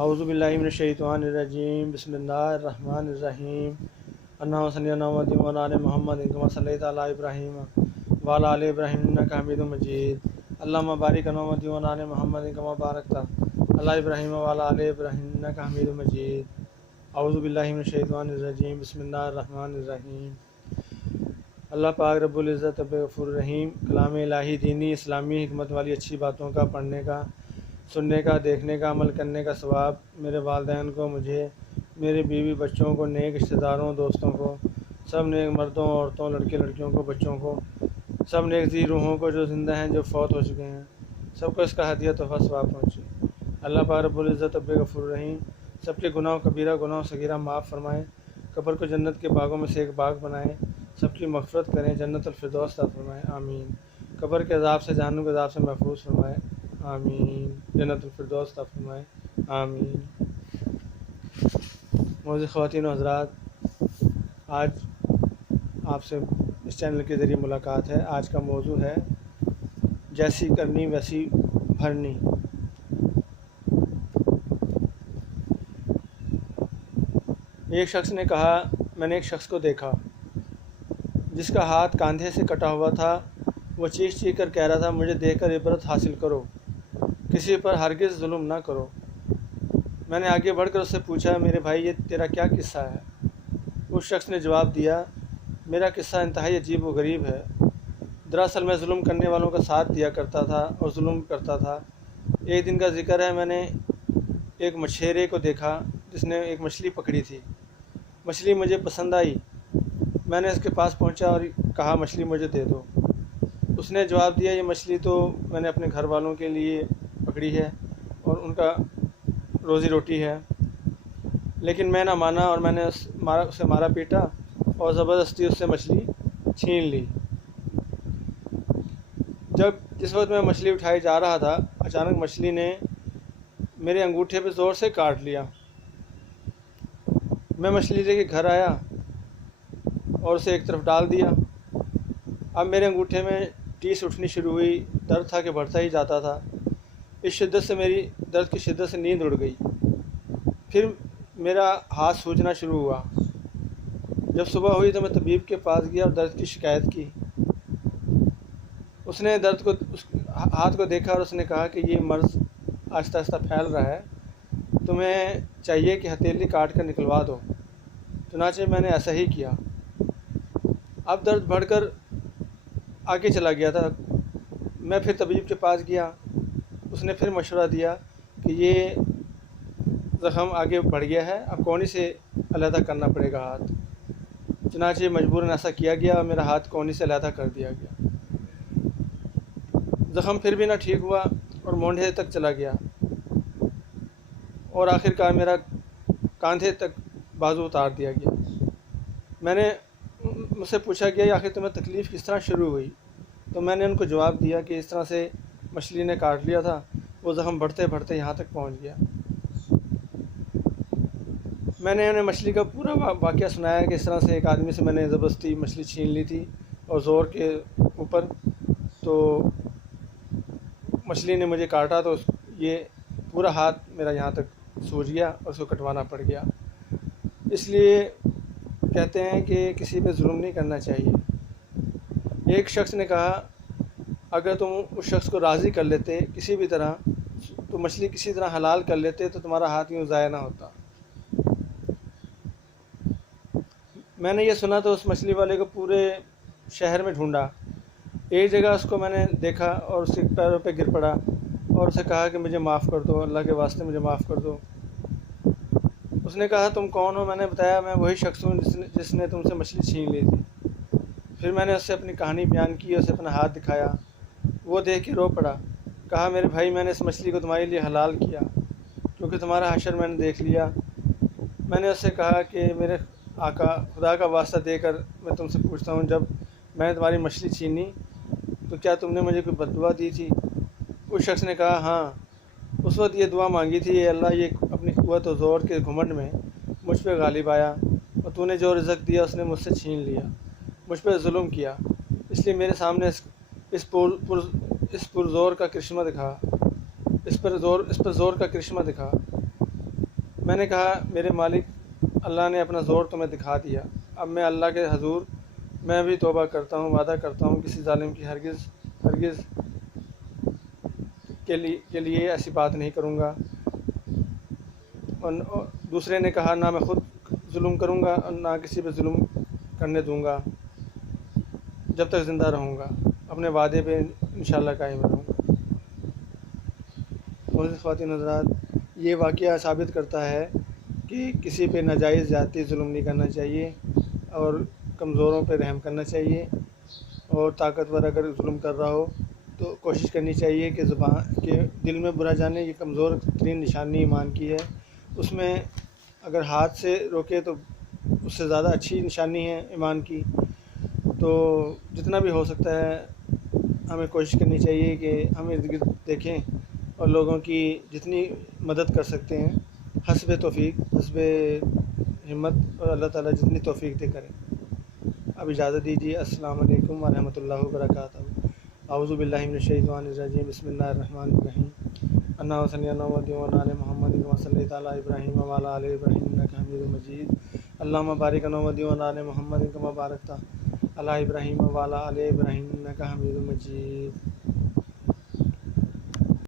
اعوذ باللہ من الشیطان الرجیم بسم اللہ الرحمن الرحیم اللہم صلی علی محمد وعلی آل محمد کما صلیت علی ابراہیم وعلی آل ابراہیم انک حمید مجید اللہم بارک علی محمد وعلی آل محمد کما بارکت علی ابراہیم وعلی آل ابراہیم انک حمید مجید اعوذ باللہ من الشیطان الرجیم بسم اللہ الرحمن الرحیم۔ اللہ پاک رب العزت رب غفور الرحیم کلام الہی دینی اسلامی حکمت والی اچھی باتوں کا پڑھنے کا، سننے کا، دیکھنے کا، عمل کرنے کا ثواب میرے والدین کو، مجھے، میرے بیوی بچوں کو، نیک رشتہ داروں دوستوں کو، سب نیک مردوں عورتوں لڑکے لڑکیوں کو، بچوں کو، سب نیک ذی روحوں کو جو زندہ ہیں جو فوت ہو چکے ہیں، سب کو اس کا ہدیہ تحفہ ثواب پہنچے۔ اللہ پاک رب العزت رب غفور الرحیم سب کے گناہ کبیرہ گناہ صغیرہ معاف فرمائیں، قبر کو جنت کے باغوں میں سے ایک باغ بنائیں، سب کی مغفرت کریں، جنت الفردوس عطا فرمائیں، آمین۔ قبر کے عذاب سے، جہنم کے عذاب سے محفوظ فرمائیں، آمین۔ جنت الفردوس عطا فرمائیں، آمین۔ معزز خواتین و حضرات، آج آپ سے اس چینل کے ذریعے ملاقات ہے۔ آج کا موضوع ہے جیسی کرنی ویسی بھرنی۔ ایک شخص نے کہا، میں نے ایک شخص کو دیکھا جس کا ہاتھ کاندھے سے کٹا ہوا تھا۔ وہ چیخ چیخ کر کہہ رہا تھا، مجھے دیکھ کر عبرت حاصل کرو، کسی پر ہرگز ظلم نہ کرو۔ میں نے آگے بڑھ کر اس سے پوچھا، میرے بھائی یہ تیرا کیا قصہ ہے؟ اس شخص نے جواب دیا، میرا قصہ انتہائی عجیب و غریب ہے۔ دراصل میں ظلم کرنے والوں کا ساتھ دیا کرتا تھا اور ظلم کرتا تھا۔ ایک دن کا ذکر ہے، میں نے ایک مچھیرے کو دیکھا جس نے ایک مچھلی پکڑی تھی۔ مچھلی مجھے پسند آئی، میں نے اس کے پاس پہنچا اور کہا، مچھلی مجھے دے دو۔ اس نے جواب دیا، یہ مچھلی تو میں نے اپنے گھر والوں کے لیے پکڑی ہے اور ان کا روزی روٹی ہے، لیکن میں نہ مانا اور میں نے اسے مارا پیٹا اور زبردستی اس سے مچھلی چھین لی۔ جس وقت میں مچھلی اٹھائی جا رہا تھا، اچانک مچھلی نے میرے انگوٹھے پہ زور سے کاٹ لیا۔ میں مچھلی لے کے گھر آیا اور اسے ایک طرف ڈال دیا۔ اب میرے انگوٹھے میں ٹیس اٹھنی شروع ہوئی، درد تھا کہ بڑھتا ہی جاتا تھا۔ اس شدت سے میری درد کی شدت سے نیند اڑ گئی۔ پھر میرا ہاتھ سوجنا شروع ہوا۔ جب صبح ہوئی تو میں طبیب کے پاس گیا اور درد کی شکایت کی۔ اس نے اس ہاتھ کو دیکھا اور اس نے کہا کہ یہ مرض آہستہ آہستہ پھیل رہا ہے، تمہیں چاہیے کہ ہتھیلی کاٹ کر نکلوا دو۔ چنانچہ میں نے ایسا ہی کیا۔ اب درد بڑھ کر آگے چلا گیا تھا۔ میں پھر طبیب کے پاس گیا، اس نے پھر مشورہ دیا کہ یہ زخم آگے بڑھ گیا ہے، اب کونی سے علیحدہ کرنا پڑے گا ہاتھ۔ چنانچہ مجبوراً ایسا کیا گیا اور میرا ہاتھ کونی سے علیحدہ کر دیا گیا۔ زخم پھر بھی نہ ٹھیک ہوا اور مونڈھے تک چلا گیا اور آخر کار میرا کاندھے تک بازو اتار دیا گیا۔ میں نے مجھ سے پوچھا گیا، آخر تمہیں تکلیف کس طرح شروع ہوئی؟ تو میں نے ان کو جواب دیا کہ اس طرح سے مچھلی نے کاٹ لیا تھا، وہ زخم بڑھتے بڑھتے یہاں تک پہنچ گیا۔ میں نے انہیں مچھلی کا پورا واقعہ سنایا کہ اس طرح سے ایک آدمی سے میں نے زبردستی مچھلی چھین لی تھی اور زور کے اوپر، تو مچھلی نے مجھے کاٹا تو یہ پورا ہاتھ میرا یہاں تک سوج گیا اور اس کو کٹوانا پڑ گیا۔ اس لیے کہتے ہیں کہ کسی پہ ظلم نہیں کرنا چاہیے۔ ایک شخص نے کہا، اگر تم اس شخص کو راضی کر لیتے کسی بھی طرح، تو مچھلی کسی طرح حلال کر لیتے تو تمہارا ہاتھ یوں ضائع نہ ہوتا۔ میں نے یہ سنا تو اس مچھلی والے کو پورے شہر میں ڈھونڈا۔ ایک جگہ اس کو میں نے دیکھا اور اس کے پیروں پہ گر پڑا اور اسے کہا کہ مجھے معاف کر دو، اللہ کے واسطے مجھے معاف کر دو۔ اس نے کہا، تم کون ہو؟ میں نے بتایا، میں وہی شخص ہوں جس نے تم سے مچھلی چھین لی تھی۔ پھر میں نے اس سے اپنی کہانی بیان کی، اسے اپنا ہاتھ دکھایا۔ وہ دیکھ کے رو پڑا، کہا، میرے بھائی میں نے اس مچھلی کو تمہارے لیے حلال کیا کیونکہ تمہارا حشر میں نے دیکھ لیا۔ میں نے اس سے کہا کہ میرے آقا، خدا کا واسطہ دے کر میں تم سے پوچھتا ہوں، جب میں نے تمہاری مچھلی چھینی تو کیا تم نے مجھے کوئی بد دعا دی تھی؟ اس شخص نے کہا، ہاں، اس وقت یہ دعا مانگی تھی، اے اللہ، یہ اپنی قوت و زور کے گھمنڈ میں مجھ پہ غالب آیا اور تو نے جو رزق دیا اس نے مجھ سے چھین لیا، مجھ پہ ظلم کیا، اس لیے میرے سامنے اس پر زور کا کرشمہ دکھا، اس پر زور کا کرشمہ دکھا۔ میں نے کہا میرے مالک اللہ نے اپنا زور تمہیں دکھا دیا، اب میں اللہ کے حضور میں بھی توبہ کرتا ہوں، وعدہ کرتا ہوں کسی ظالم کی ہرگز کے لیے ایسی بات نہیں کروں گا۔ اور دوسرے نے کہا نہ میں خود ظلم کروں گا اور نہ کسی پہ ظلم کرنے دوں گا جب تک زندہ رہوں گا، اپنے وعدے پہ انشاءاللہ قائم رہوں گا۔ معزز خواتین حضرات، یہ واقعہ ثابت کرتا ہے کہ کسی پہ ناجائز زیادتی ظلم نہیں کرنا چاہیے اور کمزوروں پہ رحم کرنا چاہیے، اور طاقتور اگر ظلم کر رہا ہو تو کوشش کرنی چاہیے کہ دل میں برا جانے یہ کمزور ترین نشانی ایمان کی ہے، اس میں اگر ہاتھ سے روکے تو اس سے زیادہ اچھی نشانی ہے ایمان کی۔ تو جتنا بھی ہو سکتا ہے ہمیں کوشش کرنی چاہیے کہ ہم ارد گرد دیکھیں اور لوگوں کی جتنی مدد کر سکتے ہیں حسب توفیق، حسب ہمت، اور اللہ تعالیٰ جتنی توفیق دے کریں۔ اب اجازت دیجیے، السلام علیکم ورحمۃ اللہ وبرکاتہ۔ اعوذ باللہ من الشیطان الرجیم، بسم اللہ الرحمن الرحیم۔ اللہم صلی علی محمد وعلی آل محمد کما صلیت علی ابراہیم وعلی آل ابراہیم انک حمید مجید۔ اللہم بارک علی محمد وعلی آل محمد کما بارکت علی ابراہیم وعلی آل ابراہیم انک حمید مجید۔